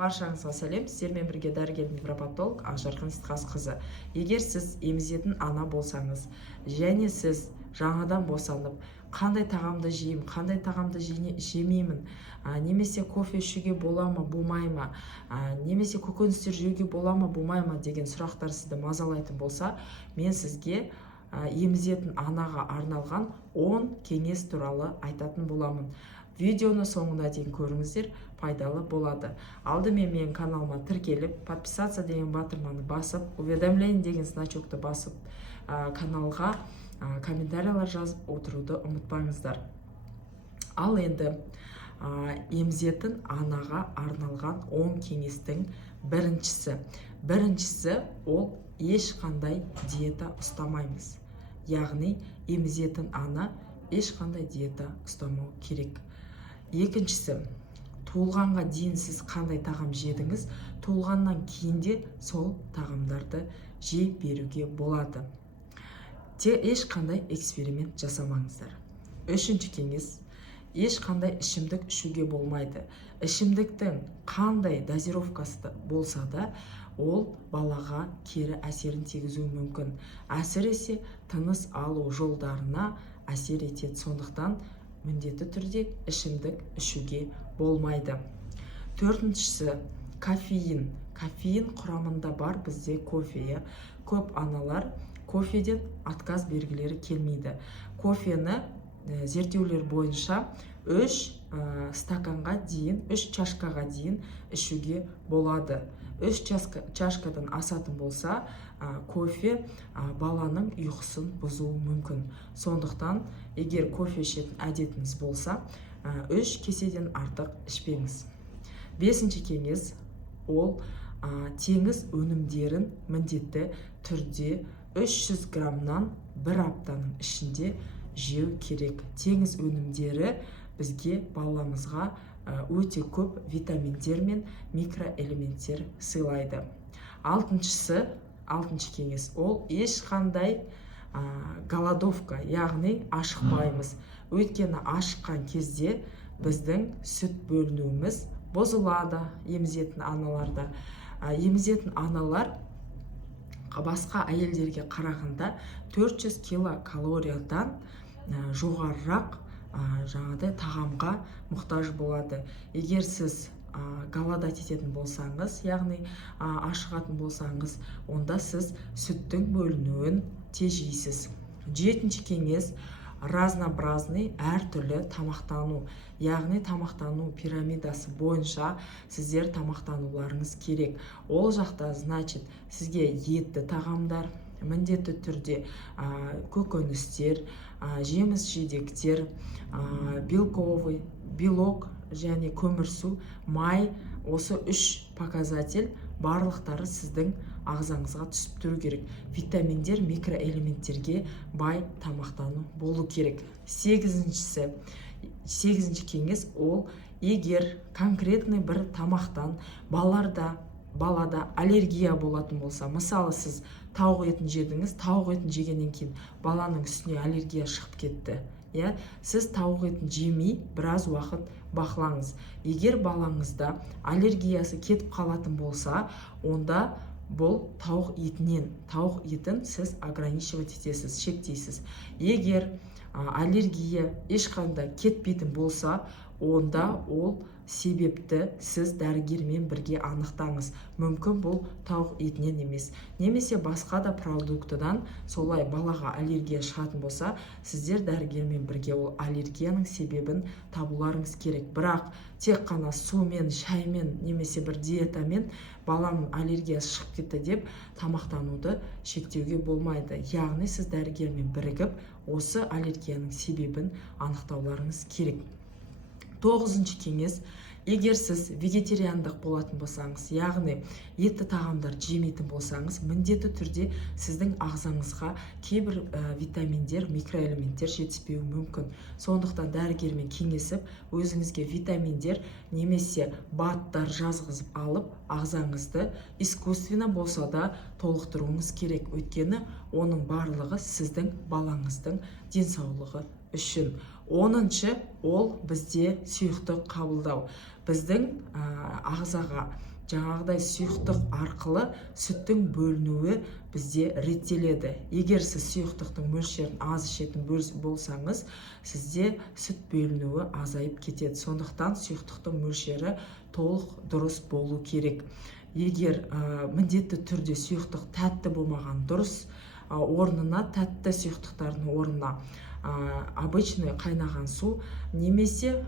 Баршаңызға сәлем, сіздермен бірге дәрігер невропатолог Ақжарқын Исқазқызы. Егер сіз емізетін ана болсаңыз, және сіз жаңадан босанып, қандай тағамды жеймін, қандай тағамды жемеймін, немесе кофе ішуге бола ма, болмай ма, немесе көкөністер жеуге бола ма, болмай ма деген сұрақтар сізді мазалайтын болса, мен сізге емізетін анаға арналған 10 кеңес туралы айтатын боламын. Видеоны соңына дейін көріңіздер, пайдалы болады. Алдымен менің каналыма тіркеліп, подписаться деген батырманы басып, уведомление деген значокты басып, каналға комментариялар жазып отыруды ұмытпаңыздар. Ал енді емізетін анаға арналған 10 кеңестің біріншісі ол ешқандай диета ұстамаймыз. Яғни емізетін ана ешқандай диета ұстамау керек. Екіншісі, туылғанға дейін сіз қандай тағам жедіңіз, туылғаннан кейін де сол тағамдарды жей беруге болады. Ешқандай эксперимент жасамаңыздар. Үшінші кеңес, ешқандай ішімдік ішуге болмайды. Ішімдіктің қандай дозировкасы болса да, ол балаға кері әсерін тигізуі мүмкін. Әсіресе тыныс алу жолдарына әсер етеді. Сондықтан міндетті түрде ішімдік ішуге болмайды. Төртіншісі, кофеин. Кофеин құрамында бар бізде кофе. Көп аналар кофеден отказ бергілері келмейді. Кофені зерттеулер бойынша 3 стаканға дейін, 3 чашкаға дейін ішуге болады. 3 чашкадан асатын болса, кофе баланың ұйқысын бұзуы мүмкін. Сондықтан, егер кофе ішетін әдетіңіз болса, 3 кеседен артық ішпеңіз. Бесінші кеңес, ол теңіз өнімдерін міндетті түрде 300 граммнан бір аптаның ішінде жеу керек. Теңіз өнімдері бізге баламызға өте көп витаминдер мен микроэлементтер сыйлайды. Алтыншы кеңес, ол ешқандай голодовка, яғни ашықпаймыз. Өйткені ашыққан кезде біздің сүт бөлінуіміз бұзылады емізетін аналарда. Емізетін аналар басқа әйелдерге қарағанда 400 килокалориядан жоғарырақ жаңағыдай тағамға мұқтаж болады. Егер сіз голодать ететін болсаңыз, яғни ашығатын болсаңыз, онда сіз сүттің бөлінуін тежейсіз. Жетінші кеңес, разнообразный әртүрлі тамақтану. Яғни тамақтану пирамидасы бойынша сіздер тамақтануларыңыз керек. Ол жақта, значит, сізге етті тағамдар, міндетті түрде көкөністер, жеміс жидектер, белковый, белок және көмірсу, май, осы 3 показатель барлықтары сіздің ағзаңызға түсіп тұру керек. Витаминдер, микроэлементтерге бай тамақтану болу керек. Сегізінші кеңес, ол егер конкретный бір тамақтан балада аллергия болатын болса, мысалы сіз тауық етін жедіңіз, тауық етін жегеннен кейін баланың үстіне аллергия шығып кетті. Сіз тауық етін жемей біраз уақыт бақылаңыз. Егер балаңызда аллергиясы кетіп қалатын болса, онда бұл тауық етін сіз ограничивать етесіз, шектейсіз. Егер аллергия ешқандай кетпейтін болса, онда ол себепті сіз дәрігермен бірге анықтаңыз. Мүмкін бұл тауық етінен емес. Немесе басқа да продуктыдан солай балаға аллергия шығатын болса, сіздер дәрігермен бірге ол аллергияның себебін табуларыңыз керек. Бірақ тек қана сумен, шаймен, немесе бір диетамен баламның аллергиясы шығып кетті деп тамақтануды шектеуге болмайды. Яғни сіз дәрігермен бірігіп, осы аллергияның себебін анықтауларыңыз керек. 9-шы кеңес, егер сіз вегетариандық болатын болсаңыз, яғни етті тағамдар жемейтін болсаңыз, міндетті түрде сіздің ағзаңызға кейбір витаминдер, микроэлементтер жетіспеуі мүмкін. Сондықтан дәрігермен кеңесіп, өзіңізге витаминдер немесе БАДтар жазғызып алып, ағзаңызды искусственно болса да толықтыруыңыз керек. Өйткені оның барлығы сіздің балаңыздың денсаулығы үшін. 10-шы ол бізде сұйықтық қабылдау. Біздің ағзаға жаңағыдай сұйықтық арқылы сүттің бөлінуі бізде реттеледі. Егер сіз сұйықтықтың мөлшерін аз ішетін болсаңыз, сізде сүт бөлінуі азайып кетеді. Сондықтан сұйықтықтың мөлшері толық дұрыс болу керек. Егер міндетті түрде сұйықтық тәтті болмаған дұрыс, орнына тәтті сұйықтықтардың орнына обычный қайнаған су немесе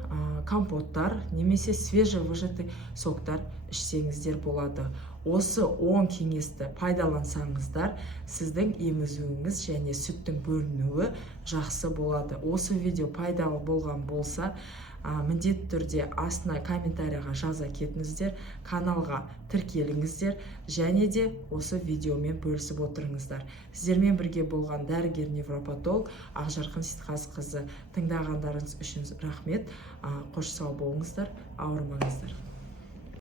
компоттар немесе свежевыжатый соктар ішсеңіздер болады. Осы 10 кеңесті пайдалансаңыздар, сіздің емізуіңіз және сүттің бөлінуі жақсы болады. Осы видео пайдалы болған болса, міндетті түрде астына комментарияға жаза кетіңіздер, каналға тіркеліңіздер және де осы видеомен бөлісіп отырыңыздар. Сіздермен бірге болған дәрігер-невропатолог Ақжарқын Сейтқазықызы. Тыңдағандарыңыз үшін рахмет. Қош сау болыңыздар, ауырмаңыздар.